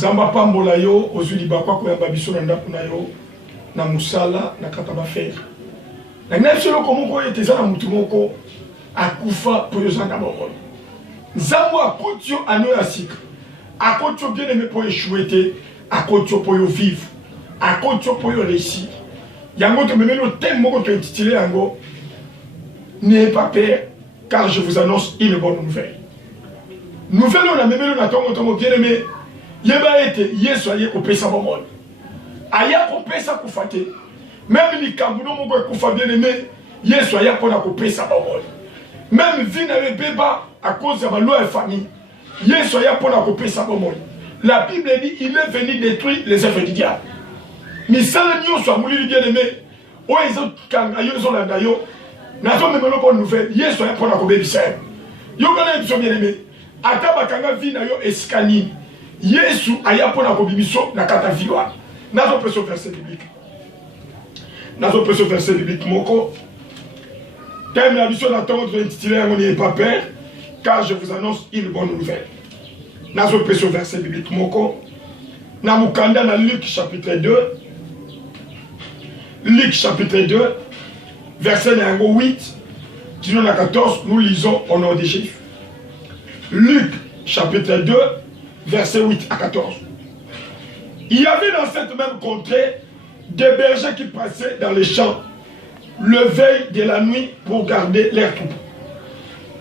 Zamba pambola yo ozuli bakwa ko ya babiso na ndako na yo na musala na kata ba fer. Na ngapselo komoko eteza na mutu moko akufa po yo zanga bokolo. Nzambo akotio ano ya sika. Akotio bien aimé pour échouer, akotio pour yo vivre, akotio pour yo réussir. Yango te meme le thème moko te intitulé yango n'ayez pas peur car je vous annonce une bonne nouvelle. Nouvelle on a même na tongo bien aimé. Yeba ete Yesu aye kopesa bomol. Aya kopesa kufate. Même li kambuno moko kufa bien aimé, Yesu aya pona kopesa bomol. Même vie na beba à cause de la loi et famille. Yesu aya pona kopesa bomol. La Bible dit il est venu détruire les œuvres du diable. Misala nyonso amuli bien aimé. O ezo kanga yo zo la dayo. Na zo memelo bonne nouvelle. Yesu aya pona kobebisa. Yo kana biso bien aimé. Ata bakanga vie na yo eskani. Yesu aya pona kobibiso na kata viwa. Nazo peso verset biblique. Nazo peso verset biblique moko. Thème la mission d'attendre intitulé on n'est pas peur car je vous annonce une bonne nouvelle. Nazo peso verset biblique moko. Na mukanda na Luc chapitre 2. Luc chapitre 2 verset 8 à 14 nous lisons au nom des Juifs. Luc chapitre 2 verset 8 à 14. Il y avait dans cette même contrée des bergers qui passaient dans les champs le veille de la nuit pour garder leurs troupeaux.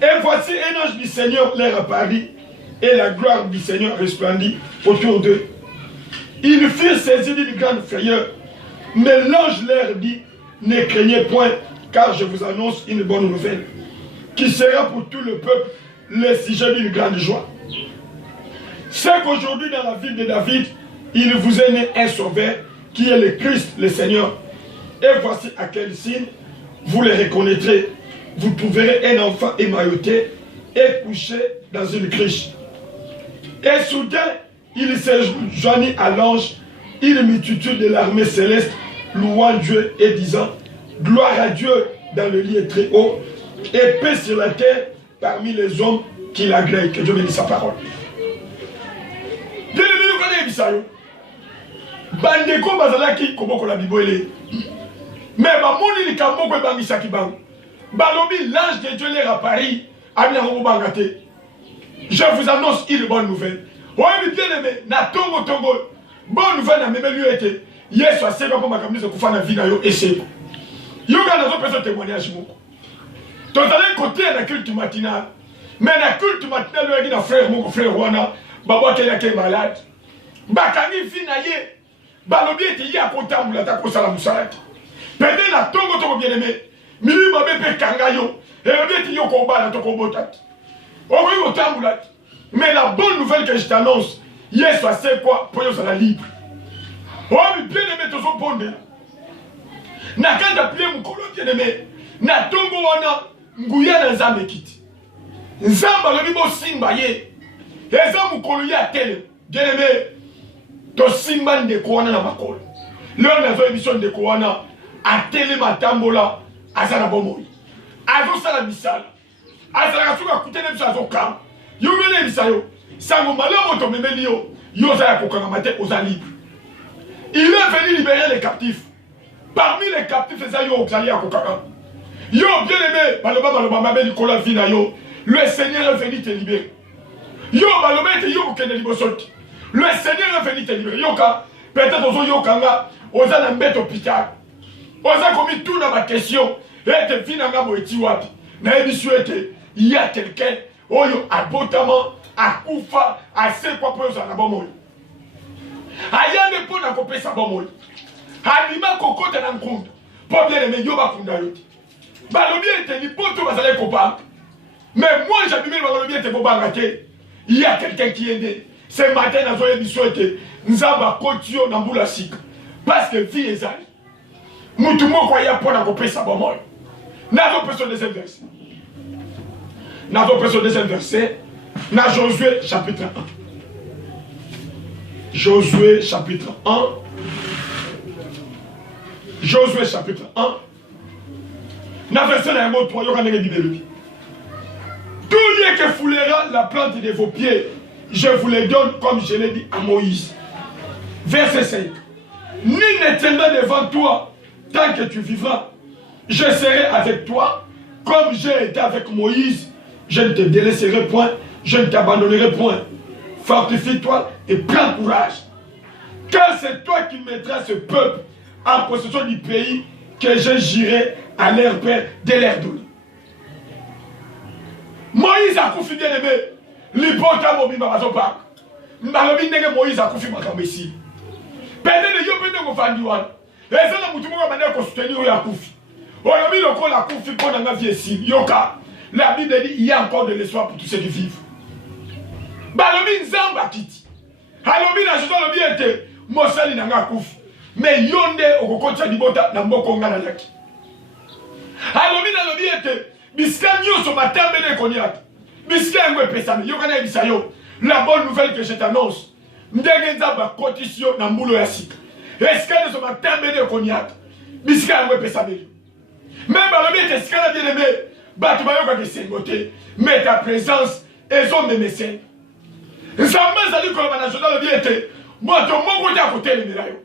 Et voici un ange du Seigneur leur apparut et la gloire du Seigneur resplendit autour d'eux. Ils furent saisis d'une grande frayeur, mais l'ange leur dit, ne craignez point, car je vous annonce une bonne nouvelle, qui sera pour tout le peuple le sujet d'une grande joie. C'est qu'aujourd'hui dans la ville de David, il vous est né un sauveur qui est le Christ, le Seigneur. Et voici à quel signe vous le reconnaîtrez. Vous trouverez un enfant émailloté et couché dans une criche. Et soudain, il s'est joint à l'ange, une multitude de l'armée céleste, louant Dieu et disant, gloire à Dieu dans le lieu très haut, et paix sur la terre parmi les hommes qui l'agréent. Que Dieu bénisse sa parole. Bandeko bazalaki koboko la Bible. Mais bamoni likambo ko bangisaki bang. Balobi l'ange de Dieu leur apparaît. Amina ngo bangate. Je vous annonce une bonne nouvelle. Oui bien aimé, na tongo tongo. Bonne nouvelle na même lieu était. Yesu asema kwa makamlizo kufa na vie na yo eseko. Yo ga nazo pesa témoignage moko. Tozali côté na culte matinal. Mais na culte matinal yo ngi na frère moko frère wana babo kelake malade. Bakangi vie na ye. Balobi ete ye akotambola ta kosala musala. Pede na tongo tongo bien aimé. Mili mabe pe kanga yo. Elobi ete yo ko bala to ko botat. Okoyi kotambola. Mais la bonne nouvelle que je t'annonce, Yesu sait quoi pour yo sala libre. Oh bien aimé tozo ponde. Na kanda plie mukolo bien aimé. Na tongo wana nguya na nzambe kiti. Nzamba lobi bo simba ye. Eza mukolo ya tele. Bien aimé. To simba ndeko wana na makolo. Leo nazo émission ndeko wana atele matambola azana bomoi. Azo sala bisala. Azala suka kutene biso azoka. Yo mele bisayo. Sango malamo to memeli yo. Yo za kokanga mate oza libre. Il est venu libérer les captifs. Parmi les captifs, c'est ça yo okzali akokanga. Yo bien aimé, baloba mabe Nicolas vina yo. Le Seigneur est venu te libérer. Yo baloba te yo kokende libosoti. Le Seigneur est venu te libérer. Yoka, peut-être aux yokanga, aux anambet hôpital. Aux a commis tout dans ma question. Et te finanga boeti wapi. Na émission était, il y a quelqu'un, oyo abotamment, à koufa, à c'est quoi pour ça na bon moy. Aya ne peut na coper sa bon moy. Alima koko te na nkonda. Pour bien aimer yoba kunda yoti. Balobi était ni poto bazale kopa. Mais moi j'abime le balobi était bobangate. Il y a quelqu'un qui est né. Ce matin, dans une émission, nous avons continué dans la sika. Parce que vie est allée. Nous tout le monde croyait pour nous couper sa bonne. Nous avons besoin de deuxième verset. Nous avons besoin de deuxième verset. Nous avons Josué chapitre 1. Josué chapitre 1. Josué chapitre 1. Nous avons verset dans le mot 3. Tout lieu que foulera la plante de vos pieds. je vous les donne comme je l'ai dit à Moïse. Verset 5. Nul ne tiendra devant toi tant que tu vivras. Je serai avec toi comme j'ai été avec Moïse. Je ne te délaisserai point, je ne t'abandonnerai point. Fortifie-toi et prends courage. Car c'est toi qui mettras ce peuple en possession du pays que je jurerai à leur père de leur donner. Moïse a koufi bien aimé. L'hypothèse mobile m'a pas. M'alobi nenge Moïse a koufi makambo ici. Peut-être yo peut-être ko fandi wana. Et ça na mutu moko bana ko soutenir ya koufi. Olobi loko la koufi ko na vie ici. Yoka. La Bible dit il y a encore de l'espoir pour tous ceux qui vivent. Balobi nzamba kiti. Alobi na joto lobi ete mosali na nga koufi. Mais yonde okokocha dibota na mboko ngana yaki. Alobi na lobi ete bisika nyoso matambele koniaki. Bisika ngwe pesame yokana bisayo. La bonne nouvelle que je t'annonce. Ndenge nzamba kotisio na mbulo ya sika. Esika nyoso matambele koniaki. Bisika ngwe pesame. Même balobi ete sika bien aimé. Batu bayoka de sengote. Mais ta présence est zone de mécène. Nzamba zali koloba na journal lobi ete moto moko ta kotelemela yo.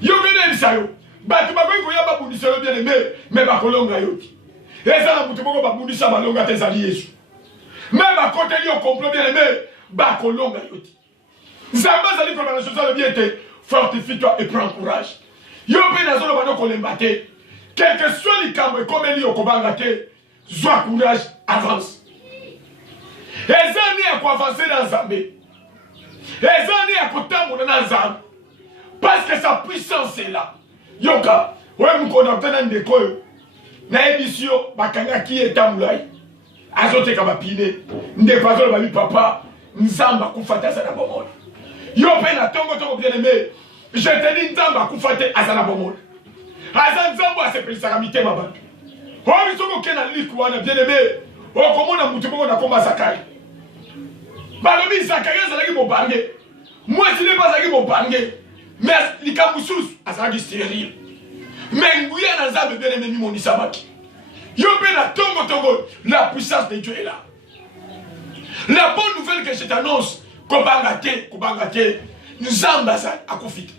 Yo bene bisayo. Batu bakoyi koya babundisa yo bien aimé. Mais bakolonga yo. Eza na mutu moko babundisa balonga te zali Yesu. Même à côté de complot bien aimé, bakolonga yoti. Nzamba zali koloba na journal lobi ete fortifie-toi et prends courage. Yo pe na zolo bano kolembate. Quel que soit likambo ekomeli okobanga te. Sois courage, avance. Les années à quoi avancer dans Zambé. Les années à quoi t'amour dans Zambé. Parce que sa puissance est là. Yoka, ouais, nous connaissons un décolle. Na émission, bakanga qui est amoulai. Azote kabapine. Ndekwazo le papa. Nzamba kufata sana bomol. Yope na tongo bien aimé. Je te dis nzamba kufate azana bomol. Azan nzambo a se pelisakamite mabatu. Oh, soko kena likwana bien aimé. Oh, comment on a mutu moko na komba Zakari. Balobi Zakari azalaki mobange. Moi je n'ai pas azalaki mobange. Mais likamoussous azalaki stérile. Mais nguya na Nzambe bien aimé mimoni sabaki. Yo pe na tongo la puissance de Dieu est là. La bonne nouvelle que je t'annonce, kobanga te, Nzamba azali akufita.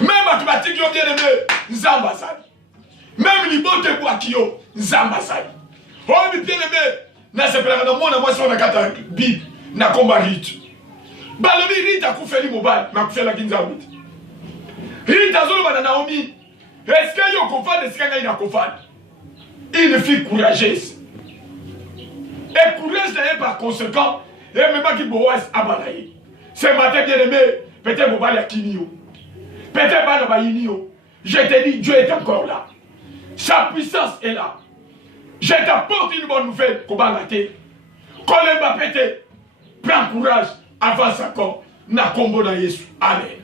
Même atubatiki yo bien aimé, Nzamba azali. Même libote bwakio, Nzamba azali. Oh, bien aimé, na sepelaka na mona mwasi wana kata Bible na komba ritu. Balobi rita kufeli mobile, na kufela kinzambe. Rita zolo bana Naomi. Est-ce que yo kofade est-ce que na kofade? Une fille courageuse. Et courage n'est par conséquent, et même pas qui Boaz abalaye. Ce matin bien aimé, peut-être mobile ya kinio. Peut-être pas na bayinio. Je te dis Dieu est encore là. Sa puissance est là. Je t'apporte une bonne nouvelle, Kobalate. Kolemba pété, prends courage, avance encore. Na kombo na Yesu. Amen.